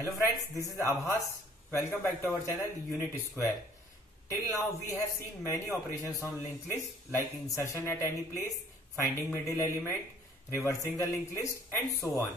Hello friends, this is Abhas. Welcome back to our channel Unit Square. Till now we have seen many operations on linked list like insertion at any place, finding middle element, reversing the linked list and so on.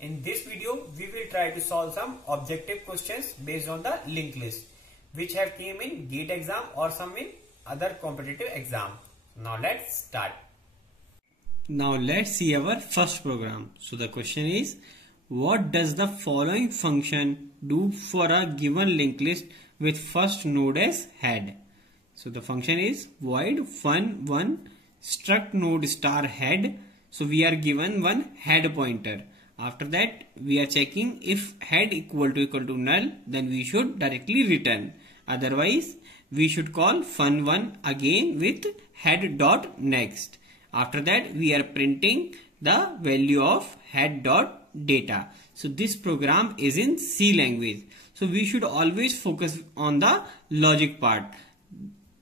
In this video we will try to solve some objective questions based on the linked list which have came in GATE exam or some in other competitive exam. Now let's start. Now let's see our first program. So the question is, what does the following function do for a given linked list with first node as head? So the function is void fun1 struct node star head. So we are given one head pointer. After that we are checking if head equal to null, then we should directly return. Otherwise we should call fun1 again with head dot next. After that we are printing the value of head dot data. So this program is in C language. So we should always focus on the logic part.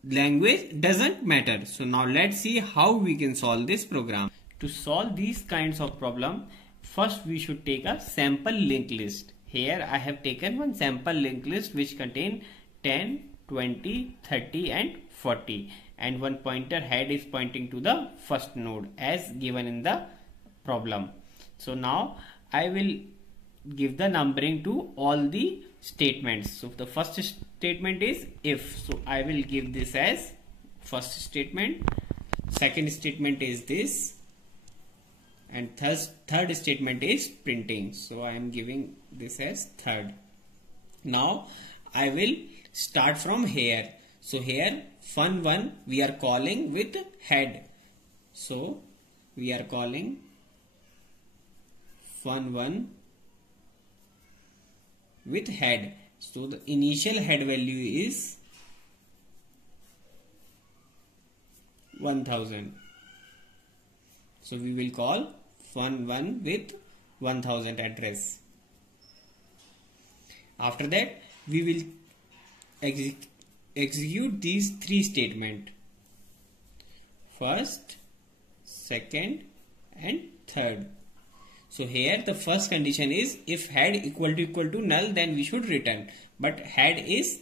Language doesn't matter. So now let's see how we can solve this program. To solve these kinds of problem, first we should take a sample linked list. Here I have taken one sample linked list which contain 10, 20, 30 and 40. And one pointer head is pointing to the first node as given in the problem. So now I will give the numbering to all the statements. So the first statement is if. So I will give this as first statement. Second statement is this. And third statement is printing. So I am giving this as third. Now I will start from here. So here fun1 we are calling with head. So we are calling fun1 with head. So the initial head value is 1000. So we will call fun1 with 1000 address. After that we will execute these three statements. First, second and third. So here the first condition is if head equal to null, then we should return. But head is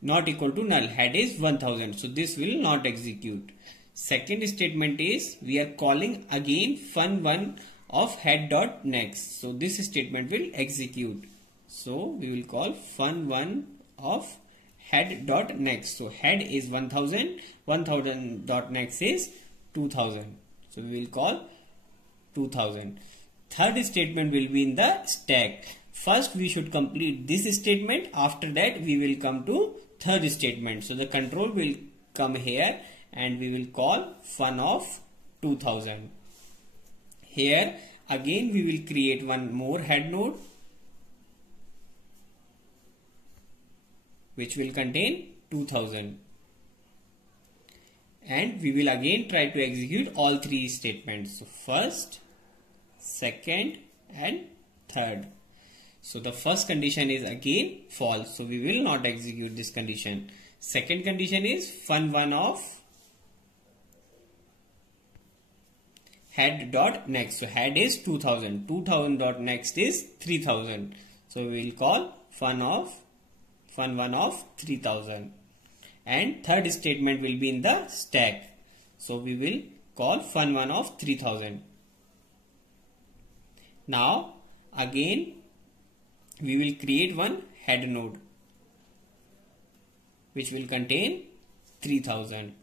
not equal to null. Head is 1000. So this will not execute. Second statement is we are calling again fun1 of head dot next. So this statement will execute. So we will call fun1 of head dot next. So head is 1000. 1000 dot next is 2000. So we will call 2000. Third statement will be in the stack. First we should complete this statement. After that we will come to third statement. So the control will come here and we will call fun of 2000. Here again we will create one more head node which will contain 2000. And we will again try to execute all three statements. So first, second and third. So the first condition is again false. So we will not execute this condition. Second condition is fun1 of head dot next. So head is 2000. 2000 dot next is 3000. So we will call fun1 of 3000. And third statement will be in the stack. So we will call fun1 of 3000. Now again we will create one head node which will contain 3000.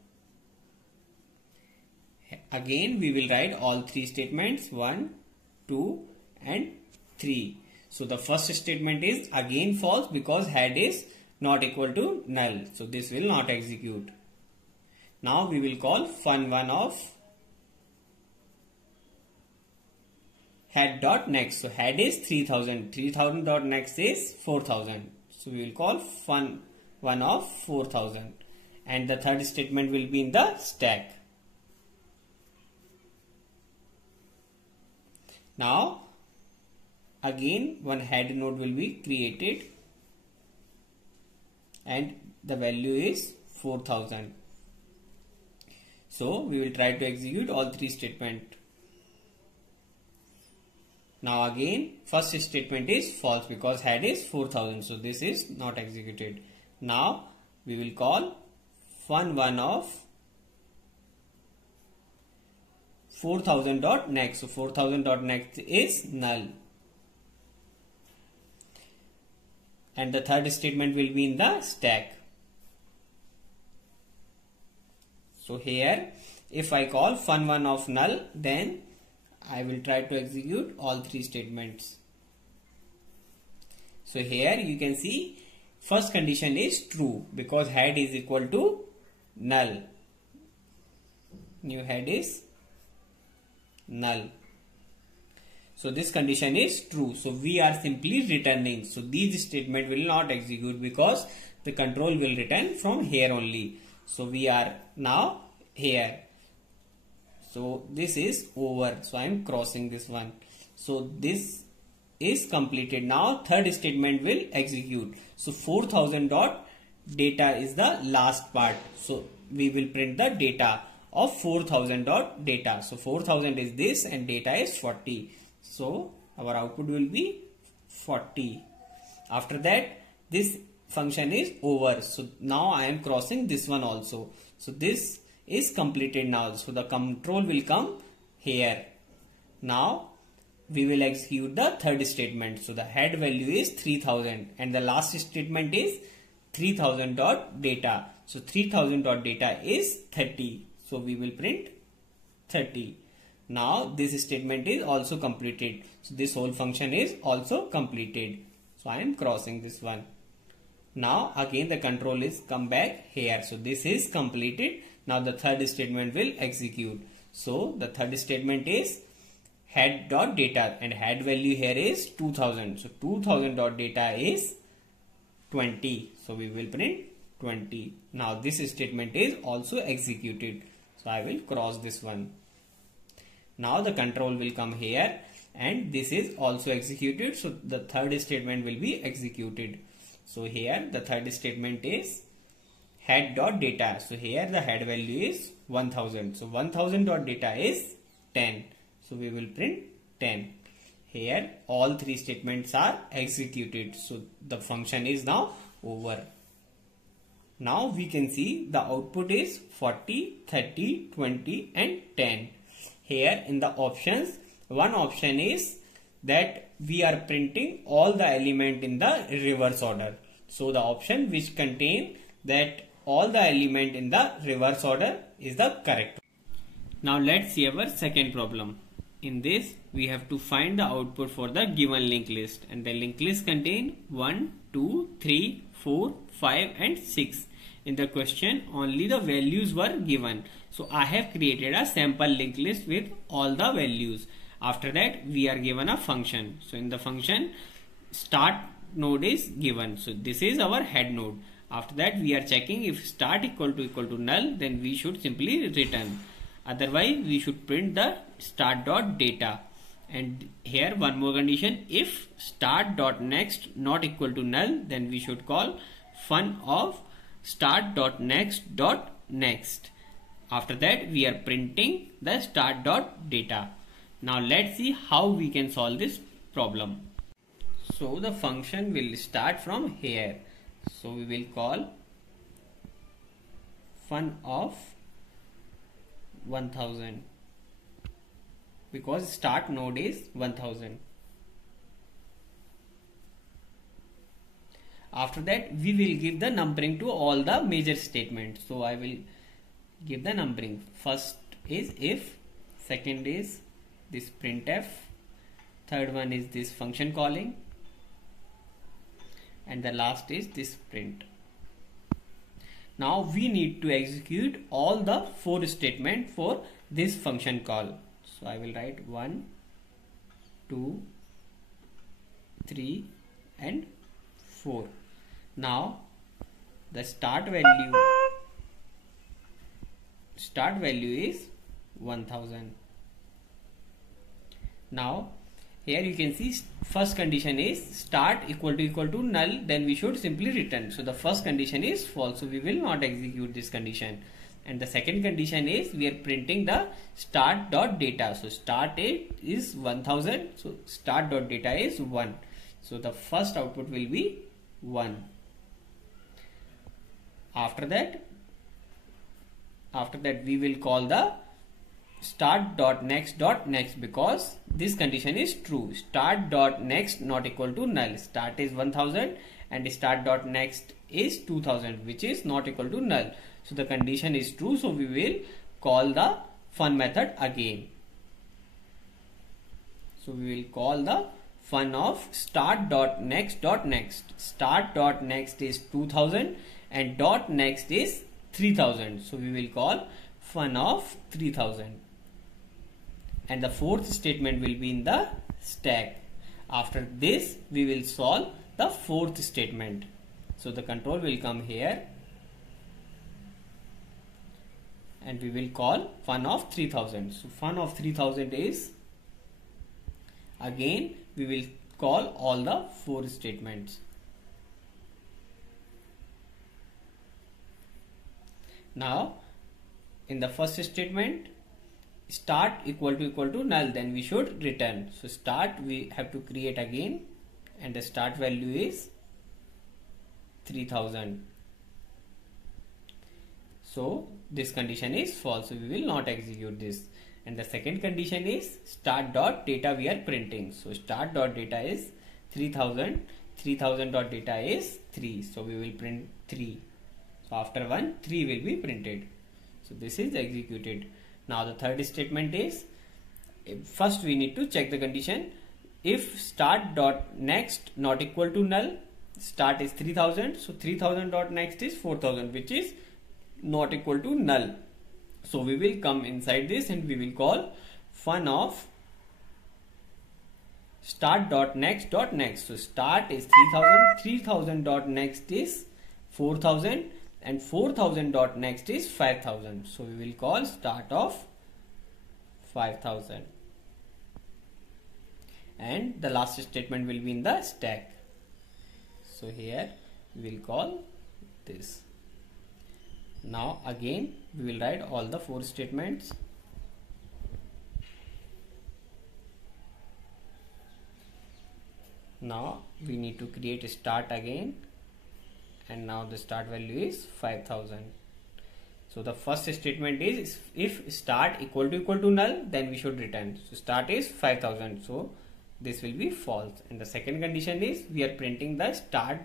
Again we will write all three statements 1, 2 and 3. So the first statement is again false because head is not equal to null. So this will not execute. Now we will call fun1 of head dot next. So head is 3000. 3000 dot next is 4000. So we will call fun1 of 4000. And the third statement will be in the stack. Now again one head node will be created and the value is 4000. So we will try to execute all three statements. Now again first statement is false because head is 4000, so this is not executed. Now we will call fun1 of 4000 dot next. So 4000 dot next is null, and the third statement will be in the stack. So here if I call fun1 of null, then I will try to execute all three statements. So here you can see first condition is true because head is equal to null. New head is null. So this condition is true. So we are simply returning. So these statement will not execute because the control will return from here only. So we are now here. So this is over. So I am crossing this one. So this is completed. Now third statement will execute. So 4000 dot data is the last part. So we will print the data of 4000 dot data. So 4000 is this and data is 40. So our output will be 40. After that this function is over. So now I am crossing this one also. So this is completed now. So the control will come here. Now we will execute the third statement. So the head value is 3000 and the last statement is 3000 dot data. So 3000 dot data is 30. So we will print 30. Now this statement is also completed. So this whole function is also completed. So I am crossing this one. Now again the control is come back here. So this is completed. Now the third statement will execute. So the third statement is head dot data and head value here is 2000. So 2000 dot data is 20. So we will print 20. Now this statement is also executed. So I will cross this one. Now the control will come here and this is also executed. So the third statement will be executed. So here the third statement is head dot data. So here the head value is 1000. So 1000 dot data is 10. So we will print 10. Here all three statements are executed. So the function is now over. Now we can see the output is 40, 30, 20 and 10. Here in the options, one option is that we are printing all the element in the reverse order. So the option which contain that all the element in the reverse order is the correct. Now let's see our second problem. In this we have to find the output for the given linked list, and the linked list contain 1, 2, 3, 4, 5 and 6. In the question only the values were given. So I have created a sample linked list with all the values. After that we are given a function. So in the function start node is given. So this is our head node. After that we are checking if start equal to null, then we should simply return. Otherwise we should print the start dot data. And here one more condition, if start dot next not equal to null, then we should call fun of start dot next dot next. After that we are printing the start dot data. Now let's see how we can solve this problem. So the function will start from here. So we will call fun of 1000 because start node is 1000. After that we will give the numbering to all the major statements. So I will give the numbering. First is if, second is this printf, third one is this function calling, and the last is this print. Now we need to execute all the 4 statements for this function call. So I will write 1, 2, 3 and 4. Now the start value is 1000. Now here you can see first condition is start equal to null, then we should simply return. So the first condition is false, so we will not execute this condition. And the second condition is we are printing the start dot data. So start date is 1000. So start dot data is 1. So the first output will be 1. After that we will call the start dot next because this condition is true. Start dot next not equal to null. Start is 1000 and start dot next is 2000, which is not equal to null. So the condition is true. So we will call the fun method again. So we will call the fun of start dot next. Start dot next is 2000 and dot next is 3000. So we will call fun of 3000. And the fourth statement will be in the stack. After this we will solve the fourth statement. So the control will come here and we will call fun of 3000. So fun of 3000 is, again we will call all the four statements. Now in the first statement, start equal to null, then we should return. So start we have to create again and the start value is 3000. So this condition is false, so we will not execute this. And the second condition is start dot data we are printing. So start dot data is 3000, 3000 dot data is 3. So we will print 3. So after 1, 3 will be printed. So this is executed. Now the third statement is, first we need to check the condition. If start dot next not equal to null, start is 3000, so 3000 dot next is 4000, which is not equal to null. So we will come inside this and we will call fun of start dot next. So start is 3000, 3000 dot next is 4000 and 4000 dot next is 5000. So we will call start of 5000. And the last statement will be in the stack. So here we will call this. Now again we will write all the four statements. Now we need to create a start again, and now the start value is 5000. So the first statement is, if start equal to null, then we should return. So start is 5000, so this will be false. And the second condition is we are printing the start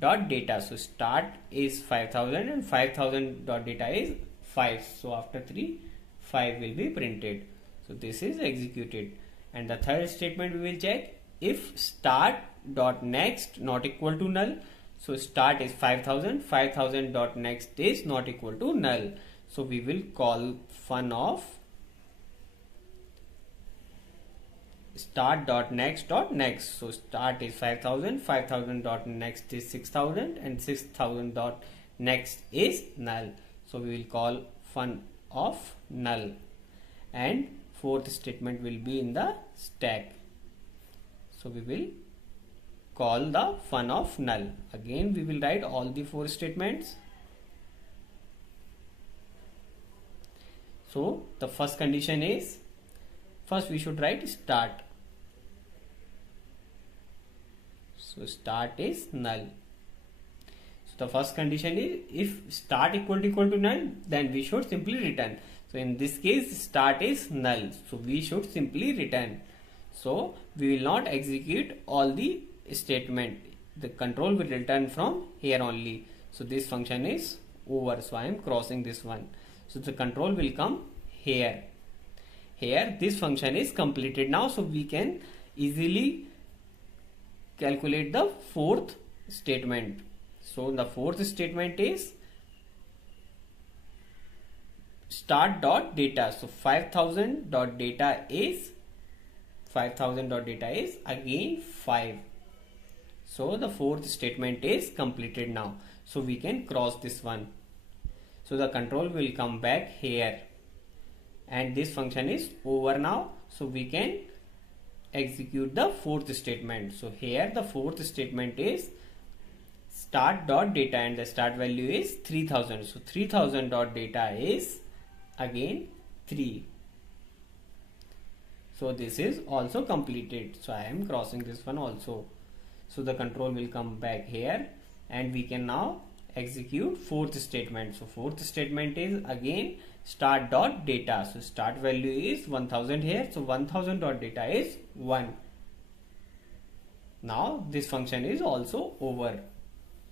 dot data. So start is 5000 and 5000 dot data is 5. So after 3, 5 will be printed. So this is executed. And the third statement we will check, if start dot next not equal to null. So start is 5000, 5000 dot next is not equal to null. So we will call fun of start dot next. So start is 5000, 5000 dot next is 6000 and 6000 dot next is null. So we will call fun of null. And fourth statement will be in the stack. So we will call the fun of null. Again we will write all the four statements. So the first condition is, first we should write start. So start is null. So the first condition is, if start equal to null, then we should simply return. So in this case start is null, so we should simply return. So we will not execute all the statement. The control will return from here only. So this function is over, so I am crossing this one. So the control will come here. Here this function is completed now, so we can easily calculate the fourth statement. So the fourth statement is start dot data. So 5000 dot data is again 5. So the fourth statement is completed now, so we can cross this one. So the control will come back here and this function is over now, so we can execute the fourth statement. So here the fourth statement is start dot data, and the start value is 3000. So 3000 dot data is again 3. So this is also completed. So I am crossing this one also. So the control will come back here, and we can now execute fourth statement. So fourth statement is again start dot data. So start value is 1000 here. So 1000 dot data is 1. Now this function is also over.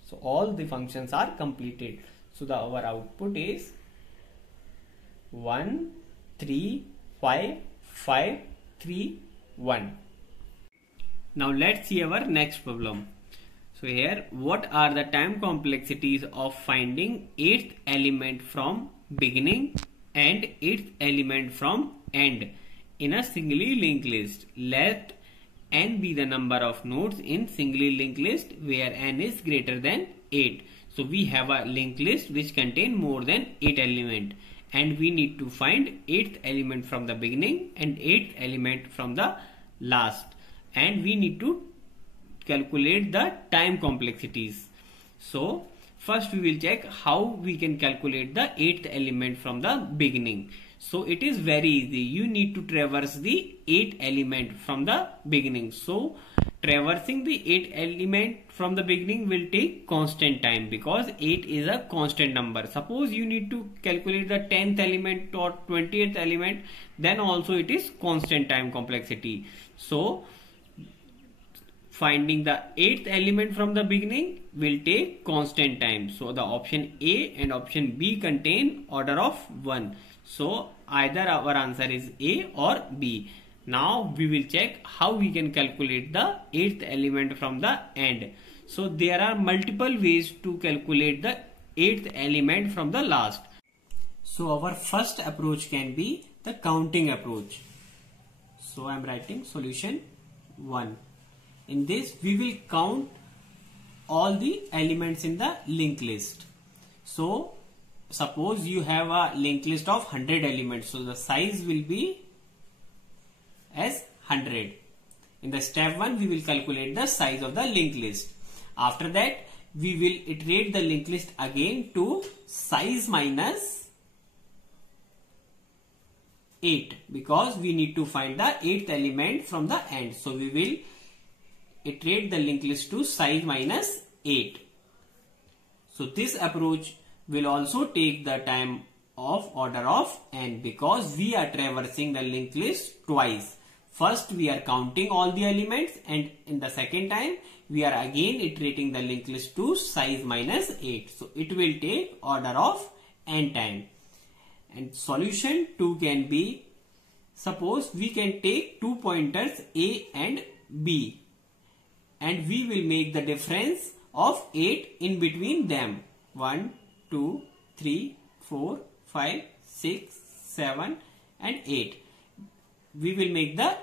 So all the functions are completed. So our output is 1 3 5 5 3 1. Now let's see our next problem. So here, what are the time complexities of finding 8th element from beginning and 8th element from end in a singly linked list? Let n be the number of nodes in singly linked list where n is greater than 8. So we have a linked list which contain more than 8 elements, and we need to find 8th element from the beginning and 8th element from the last, and we need to calculate the time complexities. So first we will check how we can calculate the 8th element from the beginning. So it is very easy. You need to traverse the 8th element from the beginning. So traversing the 8th element from the beginning will take constant time, because 8 is a constant number. Suppose you need to calculate the 10th element or 20th element, then also it is constant time complexity. So finding the 8th element from the beginning will take constant time. So the option A and option B contain order of 1. So either our answer is A or B. Now we will check how we can calculate the 8th element from the end. So there are multiple ways to calculate the 8th element from the last. So our first approach can be the counting approach. So I am writing solution 1. In this we will count all the elements in the linked list. So suppose you have a linked list of 100 elements. So the size will be as 100. In the step 1 we will calculate the size of the linked list. After that we will iterate the linked list again to size minus 8, because we need to find the 8th element from the end. So we will iterate the linked list to size minus 8. So this approach will also take the time of order of n, because we are traversing the linked list twice. First we are counting all the elements, and in the second time we are again iterating the linked list to size minus 8. So it will take order of n time. And solution 2 can be, suppose we can take two pointers A and B, and we will make the difference of 8 in between them. 1, 2, 3, 4, 5, 6, 7 and 8. We will make the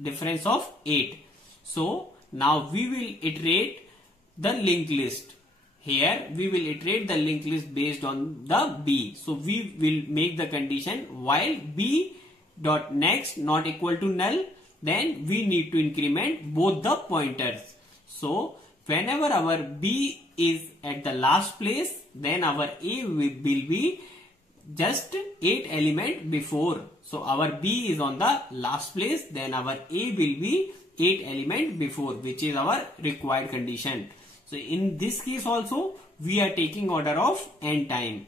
difference of 8. So now we will iterate the linked list. Here we will iterate the linked list based on the B. So we will make the condition while B dot next not equal to null, then we need to increment both the pointers. So whenever our B is at the last place, then our A will be just 8 element before. So our B is on the last place, then our A will be 8 element before, which is our required condition. So in this case also we are taking order of n time,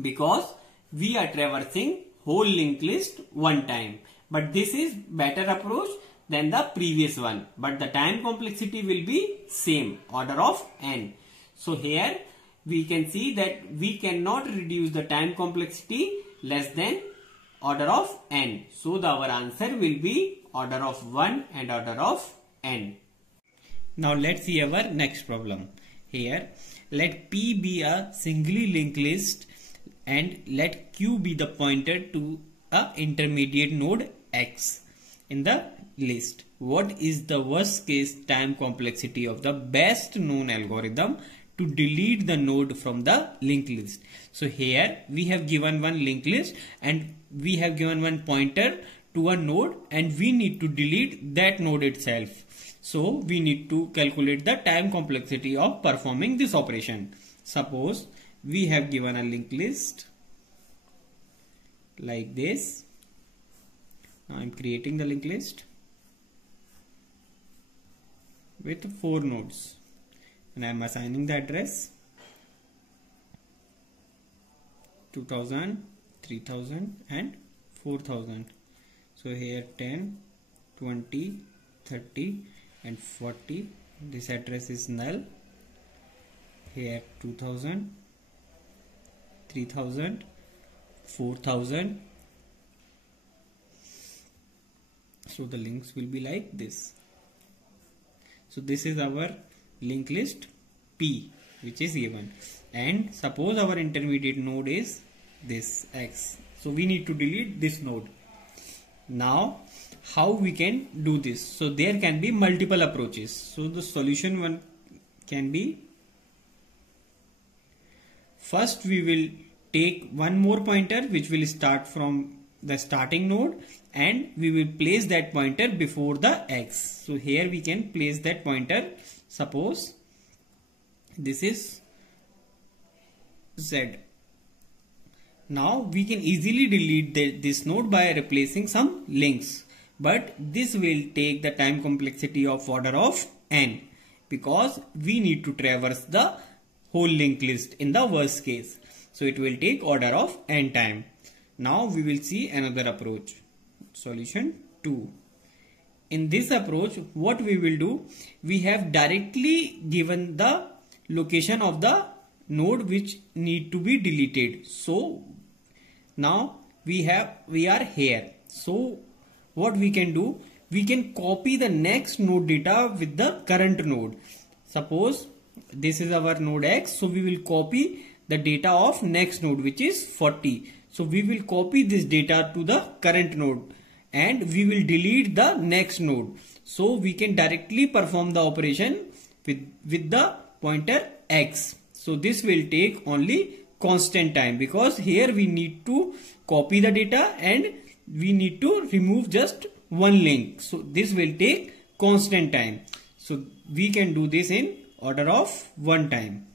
because we are traversing whole linked list one time. But this is better approach than the previous one, but the time complexity will be same, order of n. So here we can see that we cannot reduce the time complexity less than order of n. So our answer will be order of 1 and order of n. Now let's see our next problem. Here let P be a singly linked list and let Q be the pointer to a intermediate node X in the list. What is the worst case time complexity of the best known algorithm to delete the node from the linked list? So here we have given one linked list and we have given one pointer to a node, and we need to delete that node itself. So we need to calculate the time complexity of performing this operation. Suppose we have given a linked list like this. Now I am creating the linked list with 4 nodes and I am assigning the address 2000, 3000 and 4000. So here 10, 20, 30 and 40. This address is null. Here 2000, 3000, 4000. So the links will be like this. So this is our linked list P, which is given, and suppose our intermediate node is this X. So we need to delete this node. Now how we can do this? So there can be multiple approaches. So the solution one can be, first we will take one more pointer which will start from the starting node and we will place that pointer before the X. So here we can place that pointer. Suppose this is Z. Now we can easily delete this node by replacing some links, but this will take the time complexity of order of n, because we need to traverse the whole linked list in the worst case. So it will take order of n time. Now we will see another approach. Solution 2. In this approach, what we will do, we have directly given the location of the node which need to be deleted. So now we are here. So what we can do, we can copy the next node data with the current node. Suppose this is our node X, so we will copy the data of next node, which is 40. So we will copy this data to the current node and we will delete the next node. So we can directly perform the operation with the pointer X. So this will take only constant time, because here we need to copy the data and we need to remove just one link. So this will take constant time. So we can do this in order of 1 time.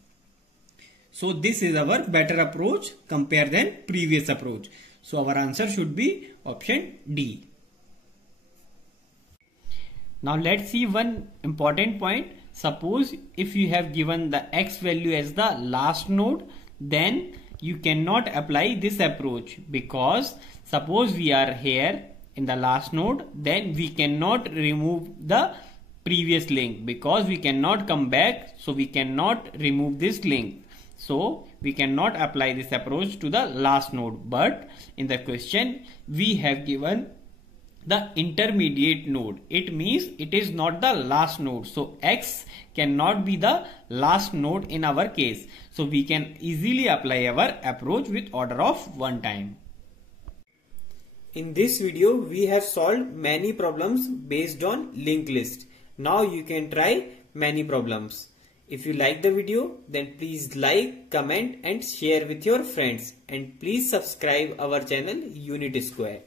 So this is our better approach compared than previous approach. So our answer should be option D. Now let's see one important point. Suppose if you have given the X value as the last node, then you cannot apply this approach, because suppose we are here in the last node, then we cannot remove the previous link because we cannot come back. So we cannot remove this link. So we cannot apply this approach to the last node. But in the question we have given the intermediate node. It means it is not the last node. So X cannot be the last node in our case. So we can easily apply our approach with order of 1 time. In this video we have solved many problems based on linked list. Now you can try many problems. If you like the video, then please like, comment and share with your friends, and please subscribe our channel Unit Square.